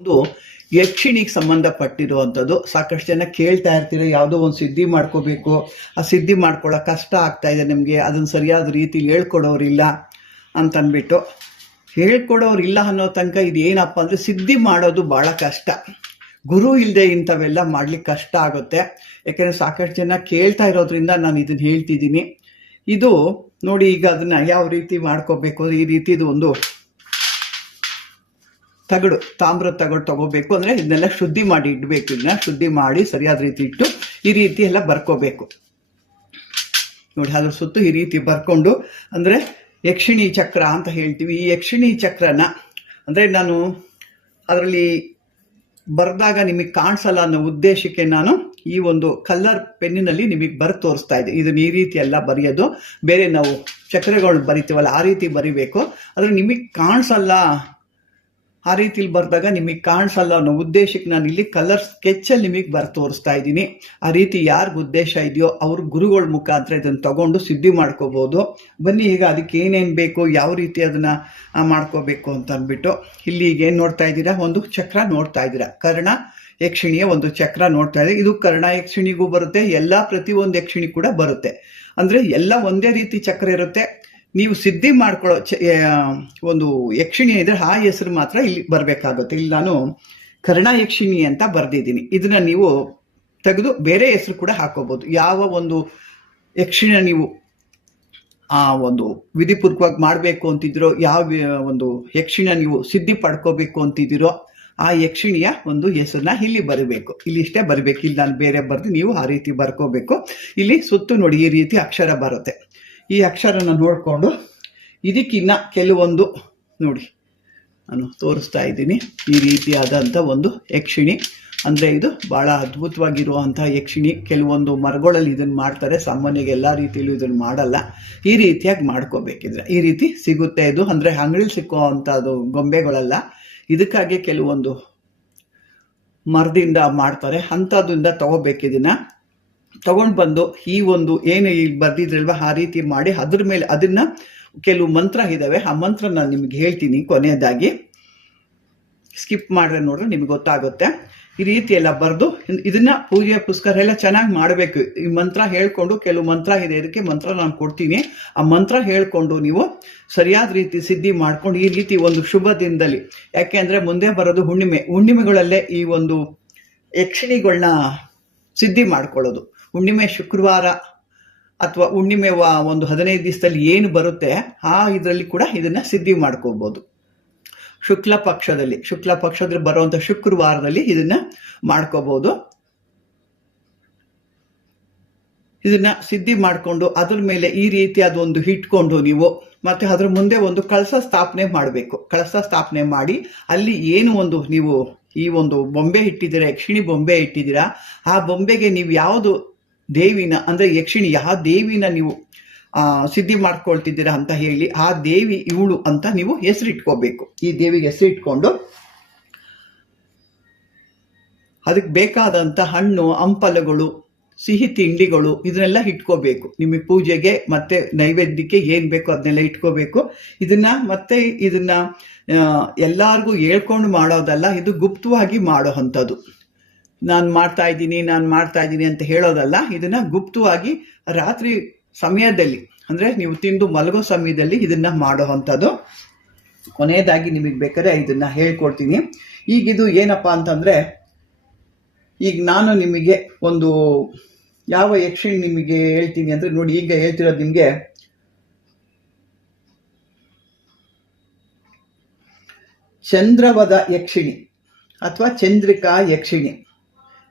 ಒಂದು ಯಕ್ಷಿಣಿಗೆ ಸಂಬಂಧಪಟ್ಟಿರುವಂಥದ್ದು. ಸಾಕಷ್ಟು ಜನ ಕೇಳ್ತಾ ಇರ್ತೀರ, ಯಾವುದೋ ಒಂದು ಸಿದ್ಧಿ ಮಾಡ್ಕೋಬೇಕು. ಆ ಸಿದ್ಧಿ ಮಾಡ್ಕೊಳ್ಳೋಕೆ ಕಷ್ಟ ಆಗ್ತಾ ಇದೆ ನಿಮಗೆ ಅದನ್ನು ಸರಿಯಾದ ರೀತಿಲಿ ಹೇಳ್ಕೊಡೋರಿಲ್ಲ ಅಂತನ್ಬಿಟ್ಟು. ಹೇಳ್ಕೊಡೋರಿಲ್ಲ ಅನ್ನೋ ತನಕ ಇದು ಏನಪ್ಪ ಅಂದರೆ ಸಿದ್ಧಿ ಮಾಡೋದು ಭಾಳ ಕಷ್ಟ. ಗುರು ಇಲ್ಲದೆ ಇಂಥವೆಲ್ಲ ಮಾಡ್ಲಿಕ್ಕೆ ಕಷ್ಟ ಆಗುತ್ತೆ. ಯಾಕೆಂದರೆ ಸಾಕಷ್ಟು ಜನ ಕೇಳ್ತಾ ಇರೋದ್ರಿಂದ ನಾನು ಇದನ್ನು ಹೇಳ್ತಿದ್ದೀನಿ. ಇದು ನೋಡಿ ಈಗ ಅದನ್ನು ಯಾವ ರೀತಿ ಮಾಡ್ಕೋಬೇಕು, ಈ ರೀತಿದು ಒಂದು ತಗಡು ತಾಮ್ರ ತಗಡು ತಗೋಬೇಕು ಅಂದರೆ ಇದನ್ನೆಲ್ಲ ಶುದ್ಧಿ ಮಾಡಿ ಇಡಬೇಕು. ಇದನ್ನ ಶುದ್ಧಿ ಮಾಡಿ ಸರಿಯಾದ ರೀತಿ ಇಟ್ಟು ಈ ರೀತಿ ಎಲ್ಲ ಬರ್ಕೋಬೇಕು. ನೋಡಿ ಅದ್ರ ಸುತ್ತು ಈ ರೀತಿ ಬರ್ಕೊಂಡು, ಅಂದರೆ ಯಕ್ಷಿಣಿ ಚಕ್ರ ಅಂತ ಹೇಳ್ತೀವಿ. ಈ ಯಕ್ಷಿಣಿ ಚಕ್ರನ, ಅಂದರೆ ನಾನು ಅದರಲ್ಲಿ ಬರೆದಾಗ ನಿಮಗೆ ಕಾಣಿಸಲ್ಲ ಅನ್ನೋ ಉದ್ದೇಶಕ್ಕೆ ನಾನು ಈ ಒಂದು ಕಲ್ಲರ್ ಪೆನ್ನಿನಲ್ಲಿ ನಿಮಗೆ ಬರೆದು ತೋರಿಸ್ತಾ ಇದ್ದೆ. ಇದನ್ನ ಈ ರೀತಿ ಎಲ್ಲ ಬರೆಯೋದು. ಬೇರೆ ನಾವು ಚಕ್ರಗಳು ಬರಿತೀವಲ್ಲ, ಆ ರೀತಿ ಬರಿಬೇಕು. ಆದರೆ ನಿಮಗೆ ಕಾಣಿಸಲ್ಲ ಆ ರೀತಿಲಿ ಬರೆದಾಗ ನಿಮಗೆ ಕಾಣಿಸಲ್ಲ ಅನ್ನೋ ಉದ್ದೇಶಕ್ಕೆ ನಾನು ಇಲ್ಲಿ ಕಲರ್ ಸ್ಕೆಚ್ಚಲ್ಲಿ ನಿಮಗೆ ಬರ್ ತೋರಿಸ್ತಾ ಇದ್ದೀನಿ. ಆ ರೀತಿ ಯಾರಿಗ ಉದ್ದೇಶ ಇದೆಯೋ ಅವ್ರ ಗುರುಗಳ ಮುಖಾಂತರ ಇದನ್ನು ತಗೊಂಡು ಸಿದ್ಧಿ ಮಾಡ್ಕೋಬೋದು. ಬನ್ನಿ ಈಗ ಅದಕ್ಕೆ ಏನೇನು ಬೇಕು, ಯಾವ ರೀತಿ ಅದನ್ನು ಮಾಡ್ಕೋಬೇಕು ಅಂತ ಅಂದ್ಬಿಟ್ಟು ಇಲ್ಲಿ ಈಗ ಏನು ನೋಡ್ತಾ ಇದ್ದೀರಾ? ಒಂದು ಚಕ್ರ ನೋಡ್ತಾ ಇದ್ದೀರಾ. ಕರ್ಣ ಯಕ್ಷಿಣಿಯ ಒಂದು ಚಕ್ರ ನೋಡ್ತಾ ಇದೆ. ಇದು ಕರ್ಣ ಯಕ್ಷಿಣಿಗೂ ಬರುತ್ತೆ. ಎಲ್ಲ ಪ್ರತಿಯೊಂದು ಯಕ್ಷಿಣಿ ಕೂಡ ಬರುತ್ತೆ. ಅಂದರೆ ಎಲ್ಲ ಒಂದೇ ರೀತಿ ಚಕ್ರ ಇರುತ್ತೆ. ನೀವು ಸಿದ್ಧಿ ಮಾಡ್ಕೊಳ್ಳೋ ಒಂದು ಯಕ್ಷಿಣಿ ಇದ್ರೆ ಆ ಹೆಸರು ಮಾತ್ರ ಇಲ್ಲಿ ಬರಬೇಕಾಗುತ್ತೆ. ಇಲ್ಲಿ ನಾನು ಕರ್ಣ ಯಕ್ಷಿಣಿ ಅಂತ ಬರೆದಿದ್ದೀನಿ. ಇದನ್ನ ನೀವು ತೆಗೆದು ಬೇರೆ ಹೆಸರು ಕೂಡ ಹಾಕೋಬಹುದು ಯಾವ ಒಂದು ಯಕ್ಷಿಣ ನೀವು ಆ ಒಂದು ವಿಧಿಪೂರ್ವಕವಾಗಿ ಮಾಡಬೇಕು ಅಂತಿದ್ದೀರೋ, ಯಾವ ಒಂದು ಯಕ್ಷಿಣ ನೀವು ಸಿದ್ಧಿ ಪಡ್ಕೋಬೇಕು ಅಂತಿದ್ದೀರೋ, ಆ ಯಕ್ಷಿಣಿಯ ಒಂದು ಹೆಸರನ್ನ ಇಲ್ಲಿ ಬರಬೇಕು. ಇಲ್ಲಿ ಇಷ್ಟೇ ಬರಬೇಕು. ಇಲ್ಲಿ ನಾನು ಬೇರೆ ಬರೆದು ನೀವು ಆ ರೀತಿ ಬರ್ಕೋಬೇಕು. ಇಲ್ಲಿ ಸುತ್ತು ನೋಡಿ ಈ ರೀತಿ ಅಕ್ಷರ ಬರುತ್ತೆ. ಈ ಅಕ್ಷರನ ನೋಡಿಕೊಂಡು ಇದಕ್ಕಿನ್ನ ಕೆಲವೊಂದು ನೋಡಿ ನಾನು ತೋರಿಸ್ತಾ ಇದ್ದೀನಿ. ಈ ರೀತಿಯಾದಂಥ ಒಂದು ಯಕ್ಷಿಣಿ. ಅಂದರೆ ಇದು ಭಾಳ ಅದ್ಭುತವಾಗಿರುವಂಥ ಯಕ್ಷಿಣಿ. ಕೆಲವೊಂದು ಮರಗಳಲ್ಲಿ ಇದನ್ನು ಮಾಡ್ತಾರೆ. ಸಾಮಾನ್ಯವಾಗಿ ಎಲ್ಲ ರೀತಿಯಲ್ಲೂ ಇದನ್ನು ಮಾಡಲ್ಲ. ಈ ರೀತಿಯಾಗಿ ಮಾಡ್ಕೋಬೇಕಿದ್ರೆ. ಈ ರೀತಿ ಸಿಗುತ್ತೆ ಇದು. ಅಂದರೆ ಅಂಗಡಿಲಿ ಸಿಕ್ಕೋ ಅಂಥದ್ದು ಗೊಂಬೆಗಳಲ್ಲ. ಇದಕ್ಕಾಗಿ ಕೆಲವೊಂದು ಮರದಿಂದ ಮಾಡ್ತಾರೆ. ಅಂಥದ್ರಿಂದ ತಗೋಬೇಕಿದನ್ನ ತಗೊಂಡು ಬಂದು ಈ ಒಂದು ಏನು ಇಲ್ಲಿ ಬರ್ದಿದ್ರಲ್ವ ಆ ರೀತಿ ಮಾಡಿ ಅದ್ರ ಮೇಲೆ ಅದನ್ನ ಕೆಲವು ಮಂತ್ರ ಇದ್ದಾವೆ ಆ ಮಂತ್ರ ನಾನು ನಿಮ್ಗೆ ಹೇಳ್ತೀನಿ ಕೊನೆಯದಾಗಿ. ಸ್ಕಿಪ್ ಮಾಡಿದ್ರೆ ನೋಡ್ರೆ ನಿಮ್ಗೆ ಗೊತ್ತಾಗುತ್ತೆ. ಈ ರೀತಿ ಎಲ್ಲ ಬರೆದು ಇದನ್ನ ಪೂಜೆ ಪುಸ್ತಕ ಎಲ್ಲ ಚೆನ್ನಾಗಿ ಮಾಡಬೇಕು. ಈ ಮಂತ್ರ ಹೇಳ್ಕೊಂಡು ಕೆಲವು ಮಂತ್ರ ಇದೆ. ಇದಕ್ಕೆ ಮಂತ್ರ ನಾನು ಕೊಡ್ತೀನಿ. ಆ ಮಂತ್ರ ಹೇಳ್ಕೊಂಡು ನೀವು ಸರಿಯಾದ ರೀತಿ ಸಿದ್ಧಿ ಮಾಡ್ಕೊಂಡು ಈ ರೀತಿ ಒಂದು ಶುಭ ದಿನದಲ್ಲಿ. ಯಾಕೆ ಅಂದ್ರೆ ಮುಂದೆ ಬರೋದು ಹುಣ್ಣಿಮೆ. ಹುಣ್ಣಿಮೆಗಳಲ್ಲೇ ಈ ಒಂದು ಯಕ್ಷಿಣಿಗಳನ್ನ ಸಿದ್ಧಿ ಮಾಡ್ಕೊಳ್ಳೋದು. ಹುಣ್ಣಿಮೆ ಶುಕ್ರವಾರ ಅಥವಾ ಹುಣ್ಣಿಮೆ ಒಂದು ಹದಿನೈದು ದಿವಸದಲ್ಲಿ ಏನು ಬರುತ್ತೆ, ಆ ಇದರಲ್ಲಿ ಕೂಡ ಇದನ್ನ ಸಿದ್ಧಿ ಮಾಡ್ಕೋಬಹುದು ಶುಕ್ಲ ಪಕ್ಷದಲ್ಲಿ ಶುಕ್ಲ ಪಕ್ಷದಲ್ಲಿ ಬರುವಂತ ಶುಕ್ರವಾರದಲ್ಲಿ ಇದನ್ನ ಮಾಡ್ಕೋಬಹುದು ಇದನ್ನ ಸಿದ್ಧಿ ಮಾಡಿಕೊಂಡು ಅದ್ರ ಮೇಲೆ ಈ ರೀತಿಯಾದ ಒಂದು ಇಟ್ಕೊಂಡು ನೀವು, ಮತ್ತೆ ಅದ್ರ ಮುಂದೆ ಒಂದು ಕಳಸ ಸ್ಥಾಪನೆ ಮಾಡಬೇಕು. ಕಳಸ ಸ್ಥಾಪನೆ ಮಾಡಿ ಅಲ್ಲಿ ಏನು ಒಂದು ನೀವು ಈ ಒಂದು ಬೊಂಬೆ ಇಟ್ಟಿದ್ದೀರಾ ಯಕ್ಷಿಣಿ ಬೊಂಬೆ ಇಟ್ಟಿದ್ದೀರಾ, ಆ ಬೊಂಬೆಗೆ ನೀವು ಯಾವುದು ದೇವಿನ, ಅಂದ್ರೆ ಯಕ್ಷಿಣಿ ಯಾವ ದೇವಿನ ನೀವು, ಆ, ಸಿದ್ಧಿ ಮಾಡ್ಕೊಳ್ತಿದ್ದೀರಾ ಅಂತ ಹೇಳಿ, ಆ ದೇವಿ ಇವಳು ಅಂತ ನೀವು ಹೆಸರಿಟ್ಕೋಬೇಕು. ಈ ದೇವಿಗೆ ಹೆಸರಿಟ್ಕೊಂಡು, ಅದಕ್ಕೆ ಬೇಕಾದಂಥ ಹಣ್ಣು, ಹಂಪಲಗಳು, ಸಿಹಿ ತಿಂಡಿಗಳು, ಇದನ್ನೆಲ್ಲ ಇಟ್ಕೋಬೇಕು. ನಿಮಗೆ ಪೂಜೆಗೆ ಮತ್ತೆ ನೈವೇದ್ಯಕ್ಕೆ ಏನು ಬೇಕೋ ಅದನ್ನೆಲ್ಲ ಇಟ್ಕೋಬೇಕು. ಇದನ್ನ ಮತ್ತೆ ಇದನ್ನ ಎಲ್ಲಾರ್ಗೂ ಹೇಳ್ಕೊಂಡು ಮಾಡೋದಲ್ಲ, ಇದು ಗುಪ್ತವಾಗಿ ಮಾಡೋ ಅಂಥದ್ದು. ನಾನು ಮಾಡ್ತಾ ಇದ್ದೀನಿ, ನಾನು ಮಾಡ್ತಾ ಇದ್ದೀನಿ ಅಂತ ಹೇಳೋದಲ್ಲ, ಇದನ್ನ ಗುಪ್ತವಾಗಿ ರಾತ್ರಿ ಸಮಯದಲ್ಲಿ, ಅಂದ್ರೆ ನೀವು ತಿಂದು ಮಲಗೋ ಸಮಯದಲ್ಲಿ ಇದನ್ನ ಮಾಡೋ ಅಂಥದ್ದು. ಕೊನೆಯದಾಗಿ ನಿಮಗೆ ಬೇಕಾದ್ರೆ ಇದನ್ನ ಹೇಳ್ಕೊಡ್ತೀನಿ. ಈಗ ಇದು ಏನಪ್ಪಾ ಅಂತಂದ್ರೆ, ಈಗ ನಾನು ನಿಮಗೆ ಒಂದು, ಯಾವ ಯಕ್ಷಿಣಿ ನಿಮಗೆ ಹೇಳ್ತೀನಿ ಅಂದ್ರೆ ನೋಡಿ, ಈಗ ಹೇಳ್ತಿರೋದು ನಿಮಗೆ, ಚಂದ್ರವದ ಯಕ್ಷಿಣಿ, ಅಥವಾ ಚಂದ್ರಿಕಾ ಯಕ್ಷಿಣಿ.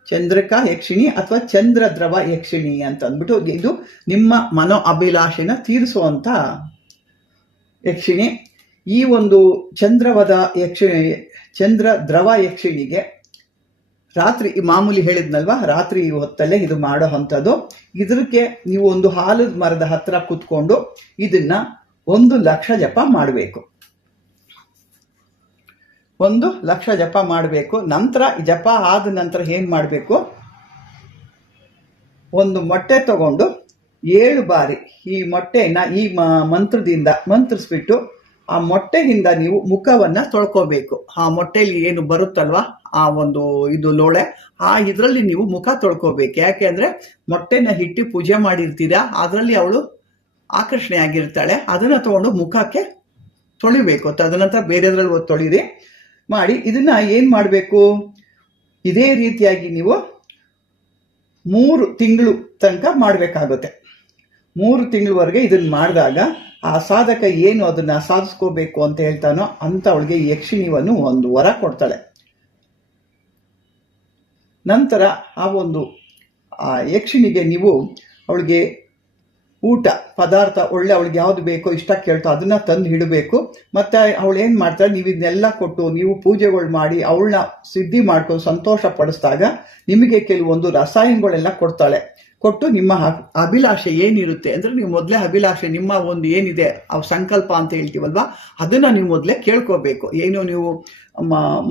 ಚಂದ್ರಿಕಾ ಯಕ್ಷಿಣಿ ಅಥವಾ ಚಂದ್ರ ದ್ರವ ಯಕ್ಷಿಣಿ ಅಂತ ಅಂದ್ಬಿಟ್ಟು ಇದು ನಿಮ್ಮ ಮನೋ ಅಭಿಲಾಷೆನ ತೀರಿಸುವಂತ ಯಕ್ಷಿಣಿ. ಈ ಒಂದು ಚಂದ್ರವದ ಯಕ್ಷಿಣಿ ಚಂದ್ರ ದ್ರವ ಯಕ್ಷಿಣಿಗೆ ರಾತ್ರಿ ಮಾಮೂಲಿ ಹೇಳಿದ್ನಲ್ವಾ, ರಾತ್ರಿ ಹೊತ್ತಲ್ಲೇ ಇದು ಮಾಡೋ ಅಂಥದ್ದು. ಇದಕ್ಕೆ ನೀವು ಒಂದು ಹಾಲದ ಮರದ ಹತ್ತಿರ ಕೂತ್ಕೊಂಡು ಇದನ್ನು ಒಂದು ಲಕ್ಷ ಜಪ ಮಾಡಬೇಕು. ಒಂದು ಲಕ್ಷ ಜಪ ಮಾಡಬೇಕು, ನಂತರ ಜಪ ಆದ ನಂತರ ಏನು ಮಾಡಬೇಕು? ಒಂದು ಮೊಟ್ಟೆ ತಗೊಂಡು ಏಳು ಬಾರಿ ಈ ಮೊಟ್ಟೆನ ಈ ಮಂತ್ರದಿಂದ ಮಂತ್ರಿಸ್ಬಿಟ್ಟು ಆ ಮೊಟ್ಟೆಯಿಂದ ನೀವು ಮುಖವನ್ನ ತೊಳ್ಕೋಬೇಕು. ಆ ಮೊಟ್ಟೆಯಲ್ಲಿ ಏನು ಬರುತ್ತಲ್ವಾ? ಆ ಒಂದು ಇದು ಲೋಳೆ, ಆ ಇದರಲ್ಲಿ ನೀವು ಮುಖ ತೊಳ್ಕೋಬೇಕು. ಯಾಕೆ ಅಂದರೆ ಮೊಟ್ಟೆನ ಹಿಟ್ಟು ಪೂಜೆ ಮಾಡಿರ್ತೀರಾ? ಅದರಲ್ಲಿ ಅವಳು ಆಕರ್ಷಣೆ ಆಗಿರ್ತಾಳೆ. ಅದನ್ನ ತೊಗೊಂಡು ಮುಖಕ್ಕೆ ತೊಳಿಬೇಕು. ತದನಂತರ ಬೇರೆದ್ರಲ್ಲಿ ತೊಳಿರಿ. ಮಾಡಿ ಇದನ್ನ ಏನು ಮಾಡಬೇಕು? ಇದೇ ರೀತಿಯಾಗಿ ನೀವು ಮೂರು ತಿಂಗಳು ತನಕ ಮಾಡಬೇಕಾಗುತ್ತೆ. ಮೂರು ತಿಂಗಳವರೆಗೆ ಇದನ್ನ ಮಾಡಿದಾಗ ಆ ಸಾಧಕ ಏನು ಅದನ್ನ ಸಾಧಿಸ್ಕೋಬೇಕು ಅಂತ ಹೇಳ್ತಾನೋ ಅಂತ ಅವಳಿಗೆ ಯಕ್ಷಿಣಿವನ್ನು ಒಂದು ವರ ಕೊಡ್ತಾಳೆ. ನಂತರ ಆ ಒಂದು ಆ ಯಕ್ಷಿಣಿಗೆ ನೀವು ಅವಳಿಗೆ ಊಟ, ಪದಾರ್ಥ ಒಳ್ಳೆ ಅವಳಿಗೆ ಯಾವ್ದು ಬೇಕೋ ಇಷ್ಟ ಕೇಳ್ತೋ ಅದನ್ನ ತಂದು ಇಡಬೇಕು. ಮತ್ತೆ ಅವಳು ಏನ್ ಮಾಡ್ತಾಳೆ, ನೀವು ಇದನ್ನೆಲ್ಲ ಕೊಟ್ಟು ನೀವು ಪೂಜೆಗಳು ಮಾಡಿ ಅವಳನ್ನ ಸಿದ್ಧಿ ಮಾಡ್ಕೊಂಡು ಸಂತೋಷ ಪಡಿಸಿದಾಗ ನಿಮಗೆ ಕೆಲವೊಂದು ರಸಾಯನಗಳೆಲ್ಲ ಕೊಡ್ತಾಳೆ. ಕೊಟ್ಟು ನಿಮ್ಮ ಅಭಿಲಾಷೆ ಏನಿರುತ್ತೆ ಅಂದ್ರೆ ನೀವು ಮೊದಲೇ ಅಭಿಲಾಷೆ, ನಿಮ್ಮ ಒಂದು ಏನಿದೆ, ಆ ಸಂಕಲ್ಪ ಅಂತ ಹೇಳ್ತೀವಲ್ವಾ, ಅದನ್ನ ನೀವು ಮೊದಲೇ ಕೇಳ್ಕೋಬೇಕು. ಏನು ನೀವು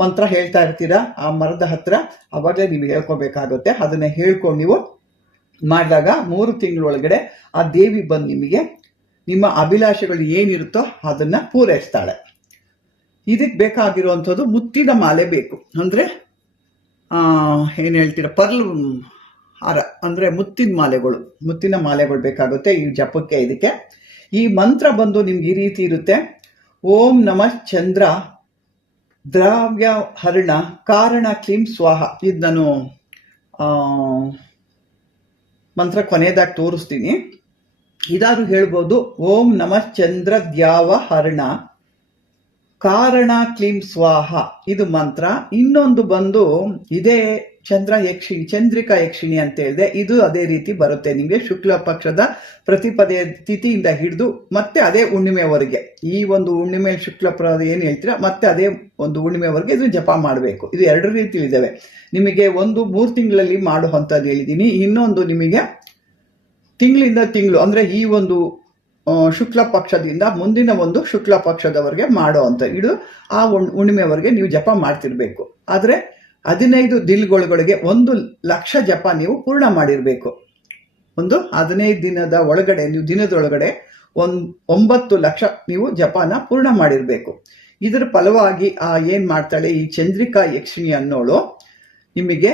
ಮಂತ್ರ ಹೇಳ್ತಾ ಇರ್ತೀರಾ, ಆ ಮರದ ಹತ್ರ, ಅವಾಗಲೇ ನೀವು ಹೇಳ್ಕೋಬೇಕಾಗುತ್ತೆ. ಅದನ್ನ ಹೇಳ್ಕೊಂಡು ನೀವು ಮಾಡಿದಾಗ ಮೂರು ತಿಂಗಳೊಳಗಡೆ ಆ ದೇವಿ ಬಂದು ನಿಮಗೆ ನಿಮ್ಮ ಅಭಿಲಾಷೆಗಳು ಏನಿರುತ್ತೋ ಅದನ್ನು ಪೂರೈಸ್ತಾಳೆ. ಇದಕ್ಕೆ ಬೇಕಾಗಿರುವಂಥದ್ದು ಮುತ್ತಿನ ಮಾಲೆ ಬೇಕು. ಅಂದರೆ ಏನು ಹೇಳ್ತೀರ, ಪರ್ಲ್ ಹಾರ, ಅಂದರೆ ಮುತ್ತಿನ ಮಾಲೆಗಳು. ಮುತ್ತಿನ ಮಾಲೆಗಳು ಬೇಕಾಗುತ್ತೆ ಈ ಜಪಕ್ಕೆ, ಇದಕ್ಕೆ. ಈ ಮಂತ್ರ ಬಂದು ನಿಮ್ಗೆ ಈ ರೀತಿ ಇರುತ್ತೆ. ಓಂ ನಮಃ ಚಂದ್ರ, ದ್ರಾವ್ಯ ಹರಣ, ಕಾರಣ ಕ್ಲೀಂ ಸ್ವಾಹ. ಇದು ನಾನು ಮಂತ್ರ ಕೊನೆಯದಾಗಿ ತೋರಿಸ್ತೀನಿ. ಇದಾದ್ರೂ ಹೇಳ್ಬೋದು, ಓಂ ನಮಃ ಚಂದ್ರ ದ್ಯಾವ ಹರಣ. ಕಾರಣ ಕ್ಲೀಂ ಸ್ವಾಹ, ಇದು ಮಂತ್ರ. ಇನ್ನೊಂದು ಬಂದು ಇದೇ ಚಂದ್ರ ಯಕ್ಷಿಣಿ ಚಂದ್ರಿಕಾ ಯಕ್ಷಿಣಿ ಅಂತ ಹೇಳಿದೆ. ಇದು ಅದೇ ರೀತಿ ಬರುತ್ತೆ. ನಿಮಗೆ ಶುಕ್ಲ ಪಕ್ಷದ ಪ್ರತಿಪದೆಯ ತಿಥಿಯಿಂದ ಹಿಡಿದು ಮತ್ತೆ ಅದೇ ಹುಣ್ಣಿಮೆವರೆಗೆ. ಈ ಒಂದು ಹುಣ್ಣಿಮೆ ಶುಕ್ಲ ಪ್ರ ಏನು ಹೇಳ್ತೀರಾ? ಮತ್ತೆ ಅದೇ ಒಂದು ಹುಣ್ಣಿಮೆವರೆಗೆ ಇದು ಜಪ ಮಾಡಬೇಕು. ಇದು ಎರಡು ರೀತಿ ನಿಮಗೆ ಒಂದು ಮೂರು ತಿಂಗಳಲ್ಲಿ ಮಾಡುವಂಥದ್ದು ಹೇಳಿದ್ದೀನಿ. ಇನ್ನೊಂದು ನಿಮಗೆ ತಿಂಗಳಿಂದ ತಿಂಗಳು, ಅಂದ್ರೆ ಈ ಒಂದು ಶುಕ್ಲ ಪಕ್ಷದಿಂದ ಮುಂದಿನ ಒಂದು ಶುಕ್ಲ ಪಕ್ಷದವರೆಗೆ ಮಾಡೋ ಅಂತ ಇದು ಆ ಹುಣ್- ಹುಣ್ಣಿಮೆವರೆಗೆ ನೀವು ಜಪ ಮಾಡ್ತಿರ್ಬೇಕು. ಆದ್ರೆ ಹದಿನೈದು ದಿಲ್ಗಳೊಳಗೆ ಒಂದು ಲಕ್ಷ ಜಪ ನೀವು ಪೂರ್ಣ ಮಾಡಿರಬೇಕು. ಒಂದು ಹದಿನೈದು ದಿನದ ಒಳಗಡೆ, ನೀವು ದಿನದೊಳಗಡೆ ಒಂದ್ ಒಂಬತ್ತು ಲಕ್ಷ ನೀವು ಜಪಾನ ಪೂರ್ಣ ಮಾಡಿರಬೇಕು. ಇದರ ಫಲವಾಗಿ ಆ ಏನ್ ಮಾಡ್ತಾಳೆ, ಈ ಚಂದ್ರಿಕಾ ಯಕ್ಷಿಣಿ ಅನ್ನೋಳು ನಿಮಗೆ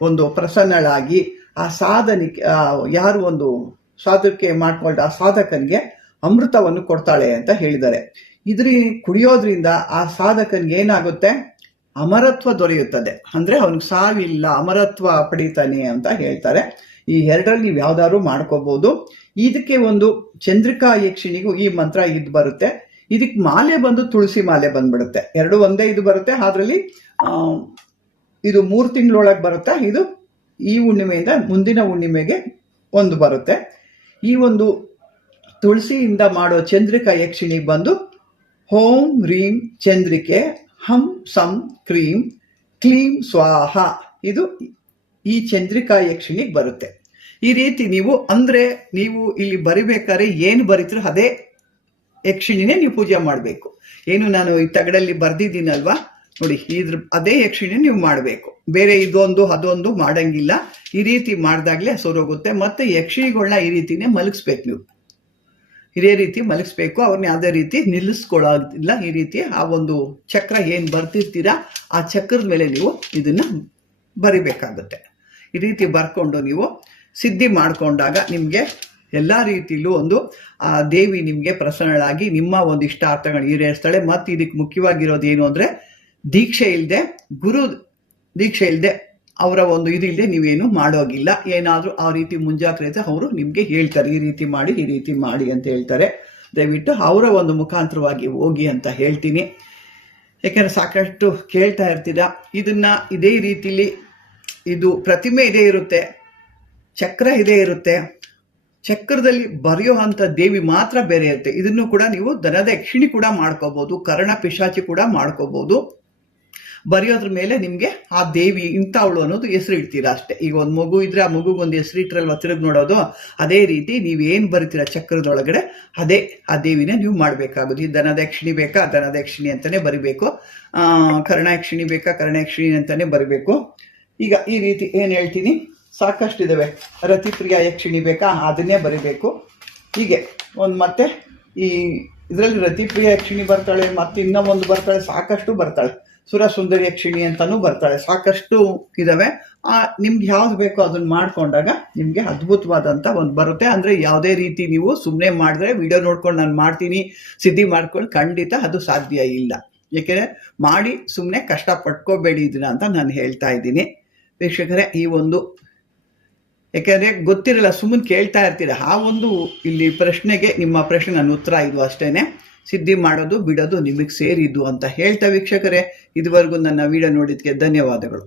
ಒಂದು ಪ್ರಸನ್ನಳಾಗಿ ಆ ಸಾಧನಿಕೆ ಯಾರು ಒಂದು ಸಾಧಕ್ಕೆ ಮಾಡ್ಕೊಂಡ ಆ ಸಾಧಕನಿಗೆ ಅಮೃತವನ್ನು ಕೊಡ್ತಾಳೆ ಅಂತ ಹೇಳಿದ್ದಾರೆ. ಇದ್ರ ಕುಡಿಯೋದ್ರಿಂದ ಆ ಸಾಧಕನಿಗೆ ಏನಾಗುತ್ತೆ? ಅಮರತ್ವ ದೊರೆಯುತ್ತದೆ. ಅಂದ್ರೆ ಅವನಿಗೆ ಸಾವಿಲ್ಲ, ಅಮರತ್ವ ಪಡಿತಾನೆ ಅಂತ ಹೇಳ್ತಾರೆ. ಈ ಎರಡರಲ್ಲಿ ನೀವು ಯಾವ್ದಾದ್ರು ಮಾಡ್ಕೋಬಹುದು ಇದಕ್ಕೆ ಒಂದು ಚಂದ್ರಿಕಾ ಯಕ್ಷಿಣಿಗೂ ಈ ಮಂತ್ರ ಇದು ಬರುತ್ತೆ. ಇದಕ್ಕೆ ಮಾಲೆ ಬಂದು ತುಳಸಿ ಮಾಲೆ ಬಂದ್ಬಿಡುತ್ತೆ. ಎರಡು ಒಂದೇ ಇದು ಬರುತ್ತೆ. ಅದರಲ್ಲಿ ಇದು ಮೂರು ತಿಂಗಳೊಳಗೆ ಬರುತ್ತೆ. ಇದು ಈ ಹುಣ್ಣಿಮೆಯಿಂದ ಮುಂದಿನ ಹುಣ್ಣಿಮೆಗೆ ಒಂದು ಬರುತ್ತೆ. ಈ ಒಂದು ತುಳಸಿಯಿಂದ ಮಾಡೋ ಚಂದ್ರಿಕಾ ಯಕ್ಷಿಣಿ ಬಂದು ಹೋಂ ರೀಂ ಚಂದ್ರಿಕೆ ಹಂ, ಸಂ, ಕ್ರೀಂ, ಕ್ಲೀಂ, ಸ್ವಾಹ. ಇದು ಈ ಚಂದ್ರಿಕಾ ಯಕ್ಷಿಣಿಗೆ ಬರುತ್ತೆ. ಈ ರೀತಿ ನೀವು, ಅಂದ್ರೆ ನೀವು ಇಲ್ಲಿ ಬರಿಬೇಕಾದ್ರೆ ಏನು ಬರೀತೀರೋ ಅದೇ ಯಕ್ಷಿಣಿನೇ ನೀವು ಪೂಜೆ ಮಾಡಬೇಕು. ಏನು ನಾನು ಈ ತಗಡಲ್ಲಿ ಬರ್ದಿದ್ದೀನಲ್ವಾ? ನೋಡಿ, ಇದ್ರ, ಅದೇ ಯಕ್ಷಿಣಿ ನೀವು ಮಾಡಬೇಕು. ಬೇರೆ ಇದೊಂದು, ಅದೊಂದು ಮಾಡಂಗಿಲ್ಲ. ಈ ರೀತಿ ಮಾಡಿದಾಗ್ಲೇ ಸೊರೋಗುತ್ತೆ. ಮತ್ತೆ ಯಕ್ಷಿಣಿಗಳನ್ನ ಈ ರೀತಿನೇ ಮಲಗಿಸ್ಬೇಕು ನೀವು. ಇದೇ ರೀತಿ ಮಲಗಿಸ್ಬೇಕು ಅವ್ರನ್ನ ಯಾವುದೇ ರೀತಿ ನಿಲ್ಲಿಸ್ಕೊಳ್ಳೋದಿಲ್ಲ ಈ ರೀತಿ ಆ ಒಂದು ಚಕ್ರ ಏನು ಬರ್ತಿರ್ತೀರಾ ಆ ಚಕ್ರದ ಮೇಲೆ ನೀವು ಇದನ್ನು ಬರಿಬೇಕಾಗುತ್ತೆ. ಈ ರೀತಿ ಬರ್ಕೊಂಡು ನೀವು ಸಿದ್ಧಿ ಮಾಡಿಕೊಂಡಾಗ ನಿಮಗೆ ಎಲ್ಲ ರೀತಿಯಲ್ಲೂ ಒಂದು, ಆ ದೇವಿ ನಿಮಗೆ ಪ್ರಸನ್ನಳಾಗಿ ನಿಮ್ಮ ಒಂದು ಇಷ್ಟಾರ್ಥಗಳು ಈಡೇರಿಸ್ತಾಳೆ. ಮತ್ತು ಇದಕ್ಕೆ ಮುಖ್ಯವಾಗಿರೋದು ಏನು ಅಂದರೆ, ದೀಕ್ಷೆ ಇಲ್ಲದೆ ಗುರು ದೀಕ್ಷೆ ಇಲ್ಲದೆ ಅವರ ಒಂದು ಇದು ಇಲ್ಲದೆ ನೀವೇನು ಮಾಡೋಗಿಲ್ಲ. ಏನಾದರೂ ಆ ರೀತಿ ಮುಂಜಾಗ್ರತೆ ಅವರು ನಿಮಗೆ ಹೇಳ್ತಾರೆ, ಈ ರೀತಿ ಮಾಡಿ, ಈ ರೀತಿ ಮಾಡಿ ಅಂತ ಹೇಳ್ತಾರೆ. ದಯವಿಟ್ಟು ಅವರ ಒಂದು ಮುಖಾಂತರವಾಗಿ ಹೋಗಿ ಅಂತ ಹೇಳ್ತೀನಿ. ಯಾಕೆಂದರೆ ಸಾಕಷ್ಟು ಕೇಳ್ತಾ ಇರ್ತೀರ, ಇದನ್ನ ಇದೇ ರೀತಿಲಿ, ಇದು ಪ್ರತಿಮೆ ಇದೇ ಇರುತ್ತೆ, ಚಕ್ರ ಇದೇ ಇರುತ್ತೆ. ಚಕ್ರದಲ್ಲಿ ಬರೆಯೋ ಅಂತ ದೇವಿ ಮಾತ್ರ ಬೇರೆ ಇರುತ್ತೆ. ಇದನ್ನು ಕೂಡ ನೀವು ದನದ ಯಕ್ಷಿಣಿ ಕೂಡ ಮಾಡ್ಕೋಬಹುದು ಕರ್ಣ ಪಿಶಾಚಿ ಕೂಡ ಮಾಡ್ಕೋಬಹುದು ಬರೆಯೋದ್ರ ಮೇಲೆ ನಿಮಗೆ ಆ ದೇವಿ ಇಂಥವಳು ಅನ್ನೋದು ಹೆಸರು ಇಡ್ತೀರಾ ಅಷ್ಟೇ. ಈಗ ಒಂದು ಮಗು ಇದ್ರೆ ಆ ಮಗುಗೊಂದು ಹೆಸರು ಇಟ್ರಲ್ವ ತಿರುಗಿ ನೋಡೋದು? ಅದೇ ರೀತಿ ನೀವು ಏನ್ ಬರಿತೀರಾ ಚಕ್ರದೊಳಗಡೆ, ಅದೇ ಆ ದೇವಿನೇ ನೀವು ಮಾಡಬೇಕಾಗೋದು. ಈ ಧನದಕ್ಷಿಣಿ ಬೇಕಾ? ಧನದಕ್ಷಿಣಿ ಅಂತಾನೆ ಬರಿಬೇಕು. ಆ ಕರ್ಣಯಕ್ಷಿಣಿ ಬೇಕಾ? ಕರ್ಣಾಕ್ಷಿಣಿ ಅಂತಾನೆ ಬರಿಬೇಕು. ಈಗ ಈ ರೀತಿ ಏನು ಹೇಳ್ತೀನಿ? ಸಾಕಷ್ಟು ಇದಾವೆ ರತಿಪ್ರಿಯ ಯಕ್ಷಿಣಿ ಬೇಕಾ? ಅದನ್ನೇ ಬರಿಬೇಕು. ಹೀಗೆ ಒಂದು ಮತ್ತೆ ಈ ಇದರಲ್ಲಿ ರತಿಪ್ರಿಯ ಯಕ್ಷಿಣಿ ಬರ್ತಾಳೆ ಮತ್ತೆ ಇನ್ನೊಂದು ಬರ್ತಾಳೆ, ಸಾಕಷ್ಟು ಬರ್ತಾಳೆ. ಸುರ ಸುಂದರ್ಯಕ್ಷಿಣಿ ಯಕ್ಷಿಣಿ ಅಂತಾನೂ ಬರ್ತಾಳೆ ಸಾಕಷ್ಟು ಇದಾವೆ. ಆ, ನಿಮ್ಗೆ ಯಾವ್ದು ಬೇಕೋ ಅದನ್ನ ಮಾಡ್ಕೊಂಡಾಗ ನಿಮಗೆ ಅದ್ಭುತವಾದಂಥ ಒಂದು ಬರುತ್ತೆ. ಅಂದರೆ ಯಾವುದೇ ರೀತಿ ನೀವು ಸುಮ್ಮನೆ ಮಾಡಿದ್ರೆ ವಿಡಿಯೋ ನೋಡ್ಕೊಂಡು ನಾನು ಮಾಡ್ತೀನಿ, ಸಿದ್ಧಿ ಮಾಡ್ಕೊಂಡು ಖಂಡಿತ ಅದು ಸಾಧ್ಯ ಇಲ್ಲ. ಏಕೆಂದರೆ ಮಾಡಿ ಸುಮ್ಮನೆ ಕಷ್ಟ ಪಟ್ಕೋಬೇಡಿ ಇದನ್ನ ಅಂತ ನಾನು ಹೇಳ್ತಾ ಇದ್ದೀನಿ. ವೀಕ್ಷಕರೇ, ಈ ಒಂದು ಯಾಕೆಂದರೆ ಗೊತ್ತಿರಲ್ಲ ಸುಮ್ಮನೆ ಕೇಳ್ತಾ ಇರ್ತೀರ. ಆ ಒಂದು ಇಲ್ಲಿ ಪ್ರಶ್ನೆಗೆ, ನಿಮ್ಮ ಪ್ರಶ್ನೆ ನನ್ನ ಉತ್ತರ ಇದು ಅಷ್ಟೇನೆ. ಸಿದ್ಧಿ ಮಾಡೋದು ಬಿಡೋದು ನಿಮಗೆ ಸೇರಿದ್ದು ಅಂತ ಹೇಳ್ತಾ ವೀಕ್ಷಕರೇ ಇದುವರೆಗೂ ನನ್ನ ವಿಡಿಯೋ ನೋಡಿದ್ದಕ್ಕೆ ಧನ್ಯವಾದಗಳು.